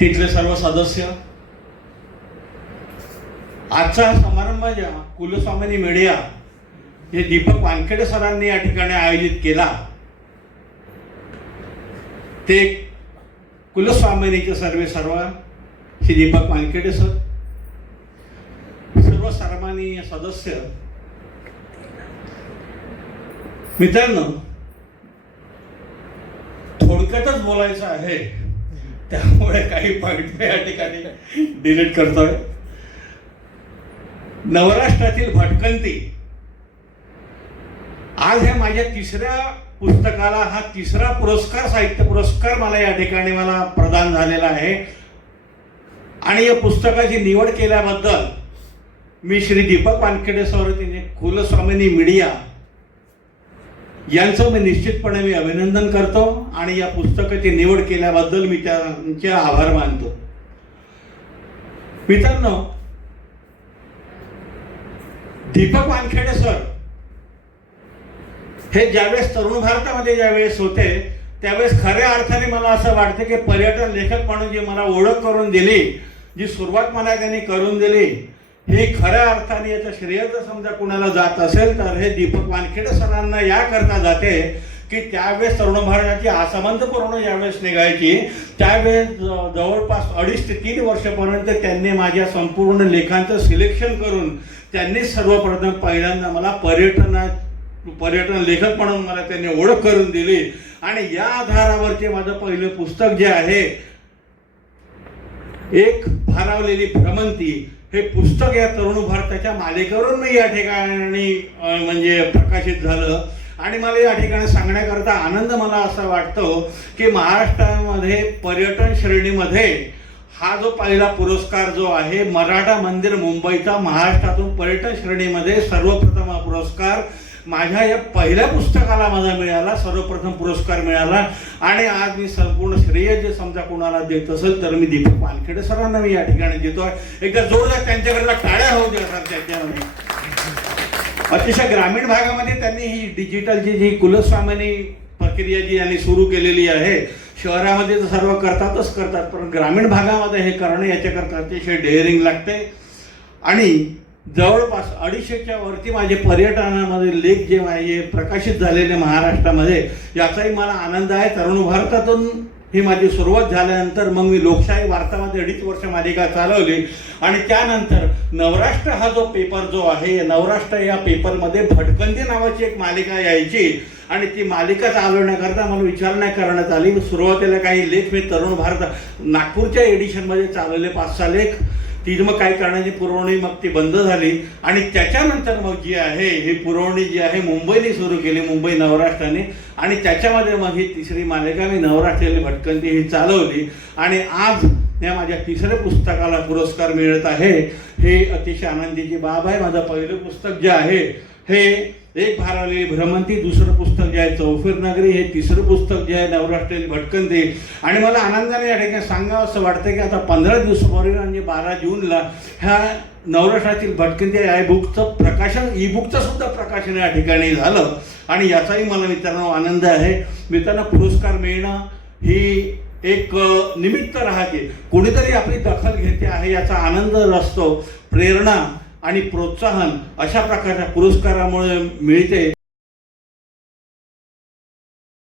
तिथले सर्व सदस्य, आजचा समारंभ ज्या कुलस्वामिनी मीडिया हे दीपक वानखेडे सरांनी या ठिकाणी आयोजित केला, ते कुलस्वामिनीचे सर्व श्री दीपक वानखेडे सर, सर्व सन्माननीय सदस्य, मित्रांनो, थोडक्यातच बोलायचं आहे, त्यामुळे काही पॉइंट मी या ठिकाणी डिलीट करतोय. नवराष्ट्रातील भटकंती, आज हे माझ्या तिसऱ्या पुस्तकाला हा तिसरा पुरस्कार, साहित्य पुरस्कार मला या ठिकाणी मला प्रदान झालेला आहे. आणि या पुस्तकाची निवड केल्याबद्दल मी श्री दीपक वानखेडे सर, तिने कुलस्वामिनी मीडिया यांचं मी निश्चितपणे अभिनंदन करतो आणि या पुस्तकाची निवड केल्याबद्दल मी त्यांचे आभार मानतो. मित्रांनो, दीपक वानखेडे सर हे ज्यावेळेस तरुण भारतामध्ये ज्यावेळेस होते, त्यावेळेस खऱ्या अर्थाने मला असं वाटतं की पर्यटन लेखक म्हणून जी मला ओळख करून दिली, जी सुरुवात मला त्यांनी करून दिली, हे खऱ्या अर्थाने याचं श्रेय जर समजा कुणाला जात असेल तर हे दीपक वानखेडे सरांना याकरता जाते की त्यावेळेस तरुण भारताची आसमंतपूर्ण ज्यावेळेस निघायची, त्यावेळेस जवळपास 2.5 ते 3 वर्षापर्यंत त्यांनी माझ्या संपूर्ण लेखांचं सिलेक्शन करून त्यांनी सर्वप्रथम पहिल्यांदा मला पर्यटन लेखक म्हणून मला त्यांनी ओळख करून दिली. आणि या आधारावरचे माझं पहिलं पुस्तक जे आहे, एक भारावलेली भ्रमंती, हे पुस्तक या तरुण भारताच्या मालिकेवरून मी या ठिकाणी म्हणजे प्रकाशित झालं. आणि मला या ठिकाणी सांगण्याकरता आनंद मला असा वाटतो की महाराष्ट्रामध्ये पर्यटन श्रेणीमध्ये हा जो पहिला पुरस्कार जो आहे, मराठा मंदिर मुंबईचा महाराष्ट्रातून पर्यटन श्रेणीमध्ये सर्वप्रथम हा पुरस्कार माझ्या या पहिल्या पुस्तकाला माझा मिळाला, सर्वप्रथम पुरस्कार मिळाला. आणि आज मी संपूर्ण श्रेय जे समजा कोणाला देत असेल तर मी दीपक वानखेडे सरांना मी या ठिकाणी देतोय. एकदा जोरदार त्यांच्याकडे टाळ्या होऊ द्या सर. त्याच्यामध्ये अतिशय ग्रामीण भागामध्ये त्यांनी ही डिजिटलची जी कुलस्वामिनी प्रक्रिया जी यांनी सुरू केलेली आहे, शहरामध्ये तर सर्व करतातच करतात, पण ग्रामीण भागामध्ये हे करणं याच्याकरता अतिशय डेअरिंग लागते. आणि जवळपास 250च्या वरती माझे पर्यटनामध्ये लेख जे आहे प्रकाशित झालेले महाराष्ट्रामध्ये, याचाही मला आनंद आहे. तरुण भारतातून ही माझी सुरुवात झाल्यानंतर मग मी लोकशाही वार्तामध्ये 2.5 वर्ष मालिका चालवली. आणि त्यानंतर नवराष्ट्र हा जो पेपर जो आहे, नवराष्ट्र या पेपरमध्ये भटकंती नावाची एक मालिका यायची आणि ती मालिका चालवण्याकरता मला विचारणा करण्यात आली. सुरुवातीला काही लेख मी तरुण भारत नागपूरच्या एडिशनमध्ये चालवले, 5-6 लेख. ती मग काय करण्याची पुरवणी मग ती बंद झाली. आणि त्याच्यानंतर मग जी आहे ही पुरवणी जी आहे मुंबईने सुरू केली, मुंबई नवराष्ट्राने. आणि त्याच्यामध्ये मग ही तिसरी मालिका मी नवराष्ट्रातली भटकंती ही चालवली. आणि आज या माझ्या तिसऱ्या पुस्तकाला पुरस्कार मिळत आहे, हे अतिशय आनंदीची बाब आहे. माझं पहिलं पुस्तक जे आहे हे एक भारावलेली भ्रमंती, दुसरं पुस्तक जे आहे चौफेर नगरी, हे तिसरं पुस्तक जे आहे नवराष्ट्रातली भटकंती. आणि मला आनंदाने या ठिकाणी सांगावं असं वाटतं की आता 15 दिवसापूर्वी म्हणजे 12 जूनला ह्या नवराष्ट्रातील भटकंती या बुकचं प्रकाशन, ई बुकचं सुद्धा प्रकाशन या ठिकाणी झालं. आणि याचाही मला मित्रांनो आनंद आहे. मित्रांनो, पुरस्कार मिळणं ही एक निमित्त राहते, कोणीतरी आपली दखल घेते आहे याचा आनंद असतो. प्रेरणा आणि प्रोत्साहन अशा प्रकारच्या पुरस्कारामुळे मिळते.